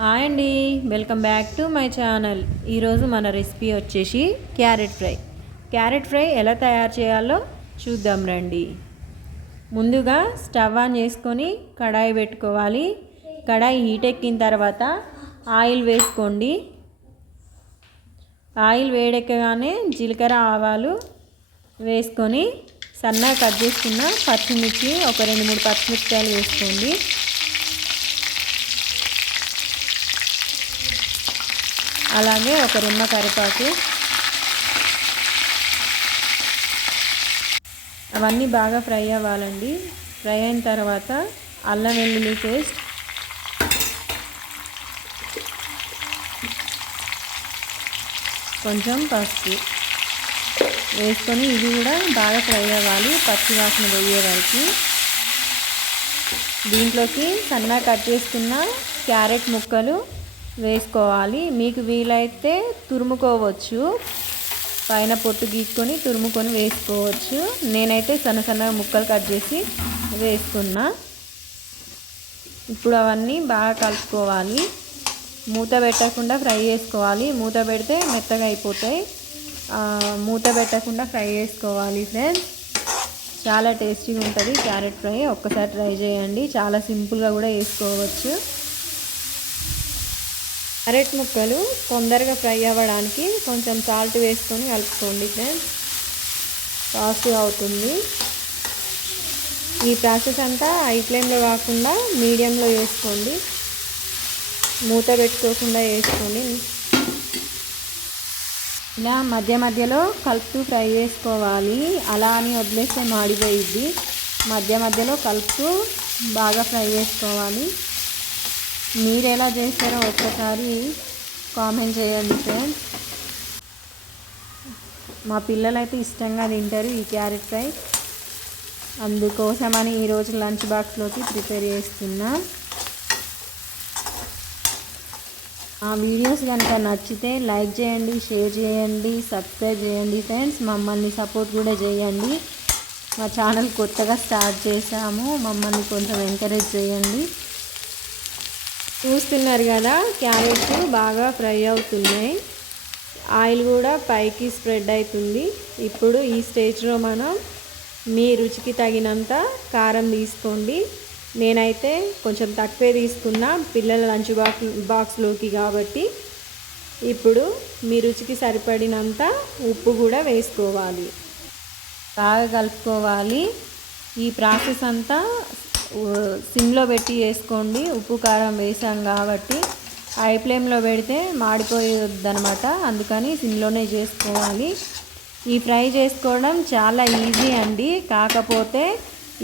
Hi అండి, welcome back to my channel. ఈరోజు మన రెసిపీ వచ్చేసి క్యారెట్ ఫ్రై ఎలా తయారు చేయాలో చూద్దాం రండి. ముందుగా స్టవ్ ఆన్ చేసుకొని కడాయి పెట్టుకోవాలి. కడాయి హీట్ ఎక్కిన తర్వాత ఆయిల్ వేసుకోండి. ఆయిల్ వేడెక్కగానే జీలకర్ర ఆవాలు వేసుకొని సన్నగా కట్ చేసుకున్న పచ్చిమిర్చి ఒక 2-3 పచ్చిమిరపకాయలు వేసుకోండి. అలాగే ఒక రెమ్మ కరివేపాకు. అవన్నీ బాగా ఫ్రై అవ్వాలండి. ఫ్రై అయిన తర్వాత అల్లం వెల్లుల్లి పేస్ట్, కొంచెం పసుపు వేసుకొని ఇవి కూడా బాగా ఫ్రై అవ్వాలి, పచ్చి వాసన పోయే వరకు. దీంట్లోకి సన్నగా కట్ చేసుకున్న క్యారెట్ ముక్కలు వేసుకోవాలి. మీకు వీలైతే తురుముకోవచ్చు, పైన పొట్టు గీక్కొని తురుముకొని వేసుకోవచ్చు. నేనైతే సన్నగా ముక్కలు కట్ చేసి వేసుకున్నా. ఇప్పుడు అవన్నీ బాగా కలుపుకోవాలి. మూత పెట్టకుండా ఫ్రై చేసుకోవాలి. మూత పెడితే మెత్తగా అయిపోతాయి. మూత పెట్టకుండా ఫ్రై చేసుకోవాలి ఫ్రెండ్స్. చాలా టేస్టీగా ఉంటుంది క్యారెట్ ఫ్రై. ఒక్కసారి ట్రై చేయండి, చాలా సింపుల్గా కూడా వేసుకోవచ్చు. క్యారెట్ ముక్కలు తొందరగా ఫ్రై అవ్వడానికి కొంచెం సాల్ట్ వేసుకొని కలుపుకోండి ఫ్రెండ్స్, ఫాస్ట్గా అవుతుంది. ఈ ప్రాసెస్ అంతా హై ఫ్లేమ్లో కాకుండా మీడియంలో వేసుకోండి, మూత పెట్టుకోకుండా వేసుకోండి. ఇలా మధ్య మధ్యలో కలుపుతూ ఫ్రై చేసుకోవాలి. అలా అని వదిలేస్తే మాడిపోయిద్ది. మధ్య మధ్యలో కలుపుతూ బాగా ఫ్రై చేసుకోవాలి. మీరు ఎలా చేస్తారో ఒక్కసారి కామెంట్ చేయండి ఫ్రెండ్స్. మా పిల్లలు అయితే ఇష్టంగా తింటారు ఈ క్యారెట్ ఫ్రై. అందుకోసమని ఈరోజు లంచ్ బాక్స్లోకి ప్రిపేర్ చేస్తున్నా. ఆ వీడియోస్ కనుక నచ్చితే లైక్ చేయండి, షేర్ చేయండి, సబ్స్క్రైబ్ చేయండి ఫ్రెండ్స్. మమ్మల్ని సపోర్ట్ కూడా చేయండి. మా ఛానల్ కొత్తగా స్టార్ట్ చేసాము, మమ్మల్ని కొంచెం ఎంకరేజ్ చేయండి. చూస్తున్నారు కదా, క్యారెట్స్ బాగా ఫ్రై అవుతున్నాయి, ఆయిల్ కూడా పైకి స్ప్రెడ్ అవుతుంది. ఇప్పుడు ఈ స్టేజ్లో మనం మీ రుచికి తగినంత కారం తీసుకోండి. నేనైతే కొంచెం తక్కువే తీసుకున్నా పిల్లల లంచ్ బాక్స్లోకి కాబట్టి. ఇప్పుడు మీ రుచికి సరిపడినంత ఉప్పు కూడా వేసుకోవాలి. బాగా కలుపుకోవాలి. ఈ ప్రాసెస్ అంతా సిమ్లో పెట్టి వేసుకోండి. ఉప్పు కారం వేసాం కాబట్టి. హై ఫ్లేమ్లో పెడితే మాడిపోయొద్దనమాట, అందుకని సిమ్లోనే చేసుకోవాలి. ఈ ఫ్రై చేసుకోవడం చాలా ఈజీ అండి. కాకపోతే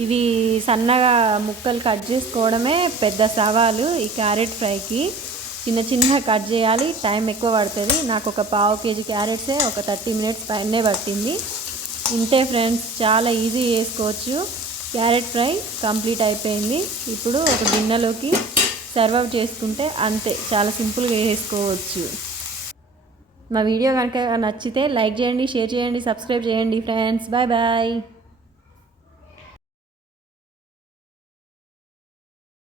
ఇవి సన్నగా ముక్కలు కట్ చేసుకోవడమే పెద్ద సవాలు. ఈ క్యారెట్ ఫ్రైకి చిన్న కట్ చేయాలి, టైం ఎక్కువ పడుతుంది. నాకు ఒక 1/2 kg క్యారెట్సే ఒక 30 minutes పైనే పట్టింది. ఇంతే ఫ్రెండ్స్, చాలా ఈజీ చేసుకోవచ్చు. క్యారెట్ ఫ్రై కంప్లీట్ అయిపోయింది. ఇప్పుడు ఒక గిన్నెలోకి సర్వ్ చేసుకుంటే అంతే, చాలా సింపుల్గా వేసుకోవచ్చు. మా వీడియో కనుక నచ్చితే లైక్ చేయండి, షేర్ చేయండి, సబ్స్క్రైబ్ చేయండి ఫ్రెండ్స్. Bye bye.